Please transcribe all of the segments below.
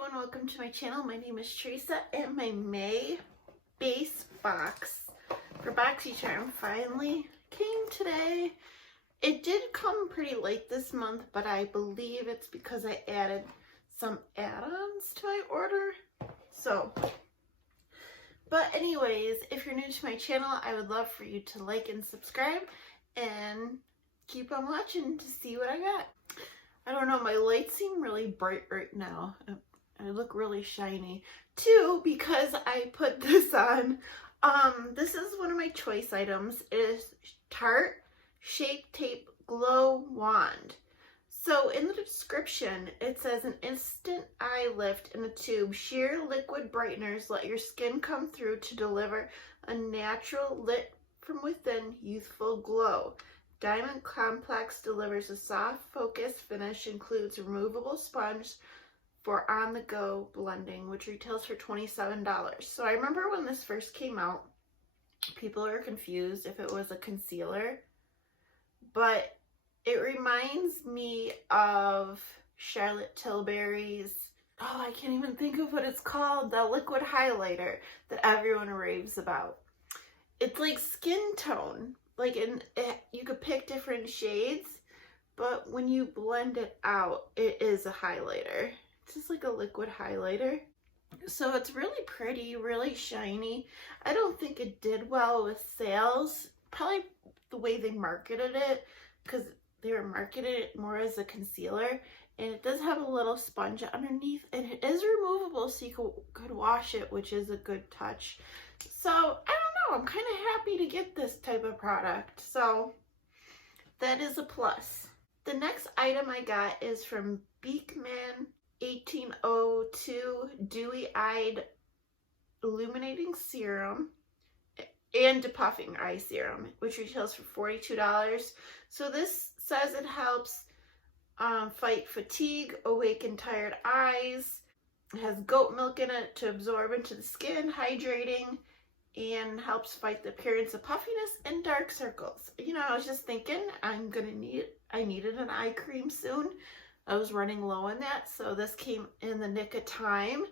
everyone, welcome to my channel. My name is Teresa and my May base box for Boxycharm finally came today. It did come pretty late this month, but I believe it's because I added some add-ons to my order. But anyways, if you're new to my channel, I would love for you to like and subscribe and keep on watching to see what I got. I don't know, my lights seem really bright right now. I look really shiny. Too, because I put this on. This is one of my choice items. It is Tarte Shape Tape Glow Wand. So in the description, it says an instant eye lift in a tube. Sheer liquid brighteners let your skin come through to deliver a natural lit from within youthful glow. Diamond Complex delivers a soft focus finish, includes removable sponge for on-the-go blending, which retails for $27. So I remember when this first came out, people were confused if it was a concealer, but it reminds me of Charlotte Tilbury's, oh, I can't even think of what it's called, the liquid highlighter that everyone raves about. It's like skin tone. Like, you could pick different shades, but when you blend it out, it is a highlighter. It's just like a liquid highlighter. So it's really pretty, really shiny. I don't think it did well with sales. Probably the way they marketed it, because they were marketed it more as a concealer. And it does have a little sponge underneath, and it is removable so you could wash it, which is a good touch. So, I don't know, I'm kind of happy to get this type of product. So, that is a plus. The next item I got is from Beekman 1802 Dewy Eyed Illuminating Serum and Depuffing Eye Serum, which retails for $42. So this says it helps fight fatigue, awaken tired eyes. It has goat milk in it to absorb into the skin, hydrating, and helps fight the appearance of puffiness and dark circles. You know, I was just thinking I needed an eye cream soon. I was running low on that, so this came in the nick of time.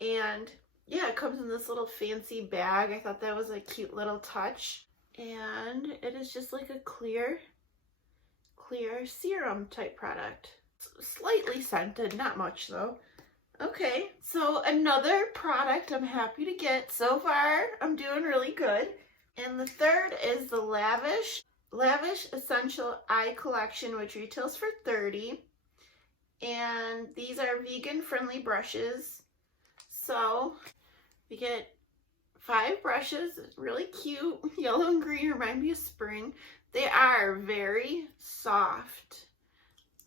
And yeah, it comes in this little fancy bag. I thought that was a cute little touch. And it is just like a clear serum type product. It's slightly scented, not much though. Okay, so another product I'm happy to get. So far, I'm doing really good. And the third is the Lavish Essential Eye Collection, which retails for $30. And these are vegan-friendly brushes. So we get 5 brushes, really cute. Yellow and green remind me of spring. They are very soft.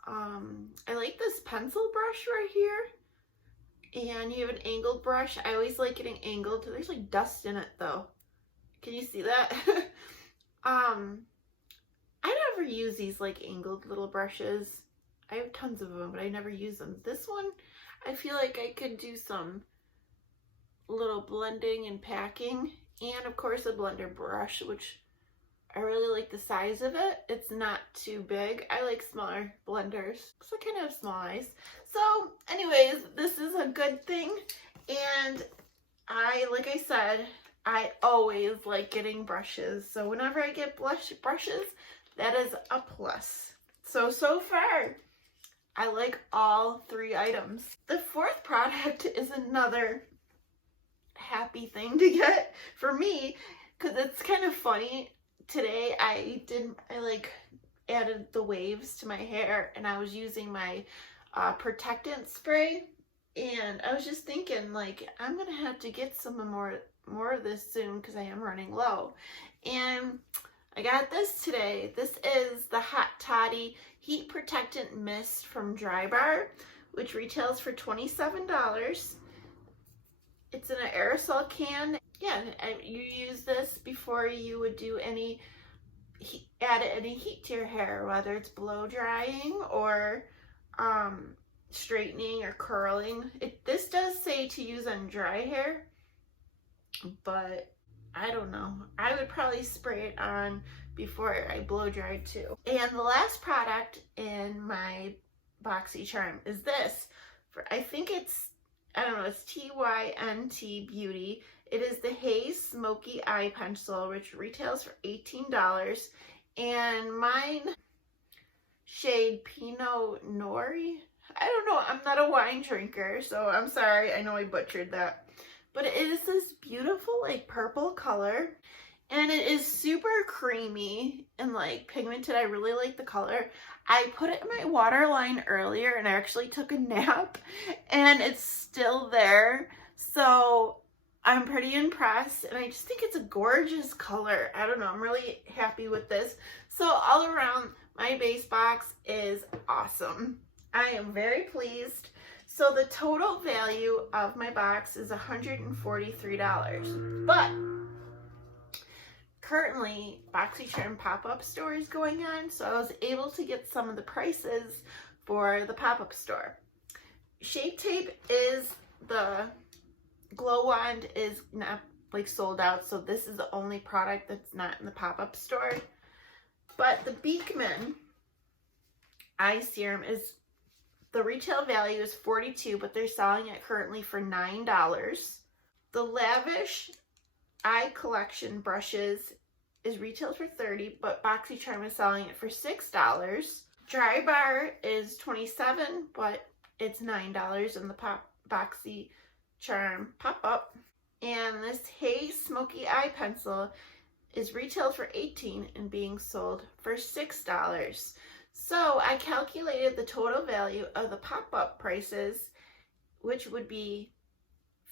I like this pencil brush right here. And you have an angled brush. I always like getting angled. There's like dust in it though. Can you see that? I never use these like angled little brushes. I have tons of them, but I never use them. This one, I feel like I could do some little blending and packing. And of course a blender brush, which I really like the size of it. It's not too big. I like smaller blenders because I kind of have small eyes. So anyways, this is a good thing. And like I said, I always like getting brushes. So whenever I get brushes, that is a plus. So far, I like all 3 items. The fourth product is another happy thing to get for me because it's kind of funny. Today I added the waves to my hair and I was using my Protectant spray, and I was just thinking like I'm gonna have to get some more of this soon because I am running low. And I got this today. This is the Hot Toddy Heat Protectant Mist from Dry Bar, which retails for $27. It's in an aerosol can. Yeah, you use this before you would do add any heat to your hair, whether it's blow drying or straightening or curling. This does say to use on dry hair, but I don't know. I would probably spray it on before I blow dried too. And the last product in my Boxycharm is this. I think it's I don't know, it's TYNT Beauty. It is the Haze Smoky Eye Pencil, which retails for $18. And mine, shade Pinot Noir. I don't know, I'm not a wine drinker, so I'm sorry, I know I butchered that. But it is this beautiful like purple color, and it is super creamy and like pigmented. I really like the color. I put it in my waterline earlier and I actually took a nap and it's still there. So I'm pretty impressed, and I just think it's a gorgeous color. I don't know, I'm really happy with this. So all around, my base box is awesome. I am very pleased. So the total value of my box is $143. But currently, Boxycharm pop-up store is going on, so I was able to get some of the prices for the pop-up store. Shape Tape is the Glow Wand is not like sold out, so this is the only product that's not in the pop-up store. But the Beekman eye serum is, the retail value is $42, but they're selling it currently for $9. The Lavish eye collection brushes is retailed for $30, but Boxycharm is selling it for $6. Dry Bar is $27, but it's $9 in the Boxycharm pop-up. And this Haze Smoky Eye Pencil is retailed for $18 and being sold for $6. So I calculated the total value of the pop-up prices, which would be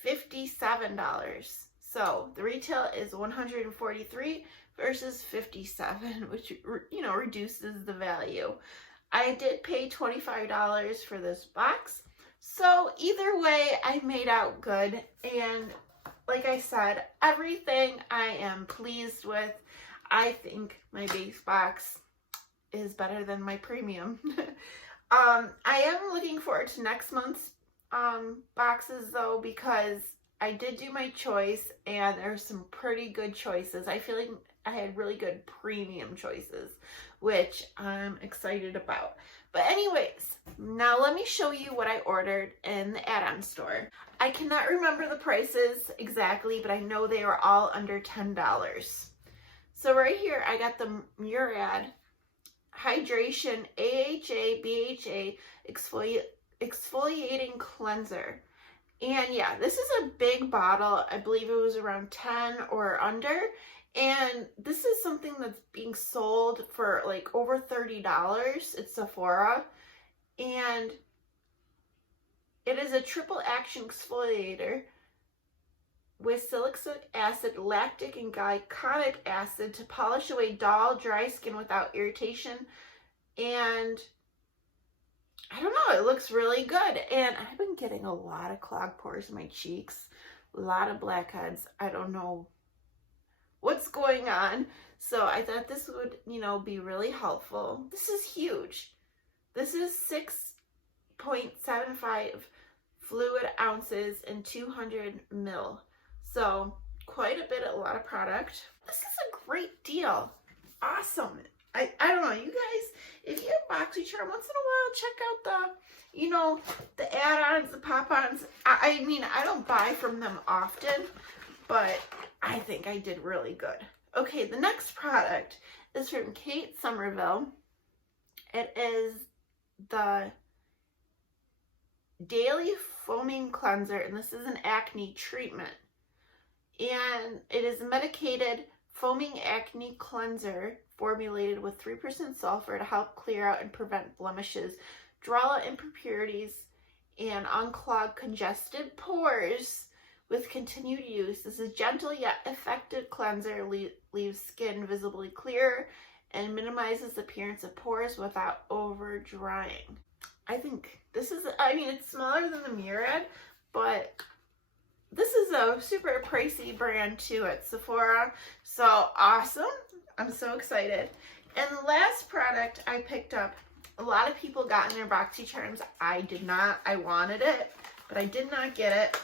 $57. So the retail is $143 versus $57, which, you know, reduces the value. I did pay $25 for this box. So either way, I made out good. And like I said, everything I am pleased with. I think my base box is better than my premium. I am looking forward to next month's boxes though, because I did do my choice and there's some pretty good choices. I feel like I had really good premium choices, which I'm excited about. But anyways, now let me show you what I ordered in the add-on store. I cannot remember the prices exactly, but I know they were all under $10. So right here, I got the Murad Hydration AHA BHA Exfoliating Cleanser. And yeah, this is a big bottle. I believe it was around 10 or under. And this is something that's being sold for like over $30 at Sephora. And it is a triple action exfoliator with salicylic acid, lactic, and glycolic acid to polish away dull, dry skin without irritation. And I don't know, it looks really good. And I've been getting a lot of clogged pores in my cheeks, a lot of blackheads. I don't know what's going on. So I thought this would, you know, be really helpful. This is huge. This is 6.75 fluid ounces and 200 ml. So quite a bit, a lot of product. This is a great deal. Awesome. I don't know, you guys, if you have Boxycharm, once in a while, check out the, you know, the add-ons, the pop-ons. I mean, I don't buy from them often, but I think I did really good. Okay, the next product is from Kate Somerville. It is the Daily Foaming Cleanser, and this is an acne treatment. And it is a medicated foaming acne cleanser formulated with 3% sulfur to help clear out and prevent blemishes, draw out impurities, and unclog congested pores with continued use. This is gentle yet effective cleanser, leaves skin visibly clear and minimizes the appearance of pores without over drying. I think this is, I mean, it's smaller than the Murad, but this is a super pricey brand too at Sephora. So awesome. I'm so excited. And the last product I picked up, a lot of people got in their Boxycharms. I did not. I wanted it, but I did not get it.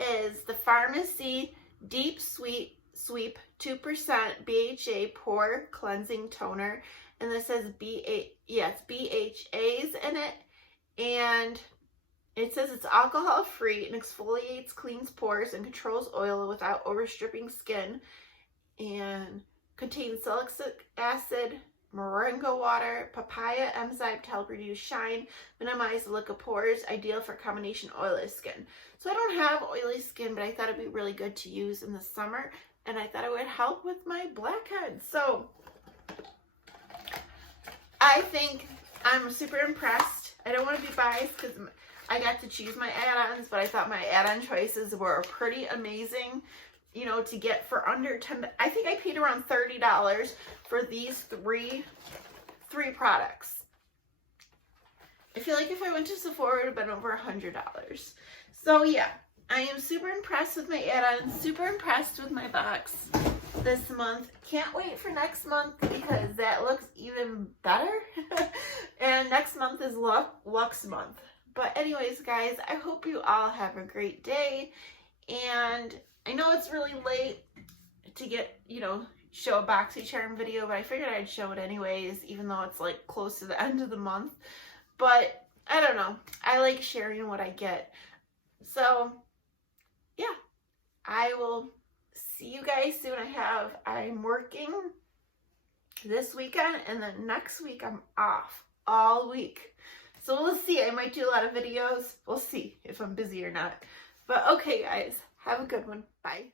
Is the Pharmacy Deep Sweep 2% BHA Pore Cleansing Toner. And this says BHAs in it. And It says it's alcohol free and exfoliates, cleans pores, and controls oil without overstripping skin, and contains salicylic acid, moringa water, papaya enzyme to help reduce shine, minimize the look of pores, ideal for combination oily skin. So I don't have oily skin, but I thought it'd be really good to use in the summer, and I thought it would help with my blackheads. So I think I'm super impressed. I don't want to be biased because I got to choose my add-ons, but I thought my add-on choices were pretty amazing, you know, to get for under $10. I think I paid around $30 for these three products. I feel like if I went to Sephora, it would have been over $100. So yeah, I am super impressed with my add-ons, super impressed with my box this month. Can't wait for next month because that looks even better. And next month is Luxe month. But anyways, guys, I hope you all have a great day. And I know it's really late to get, you know, show a Boxycharm video, but I figured I'd show it anyways, even though it's like close to the end of the month. But I don't know. I like sharing what I get. So yeah, I will see you guys soon. I'm working this weekend, and then next week I'm off all week. So we'll see. I might do a lot of videos. We'll see if I'm busy or not. But okay, guys, have a good one. Bye.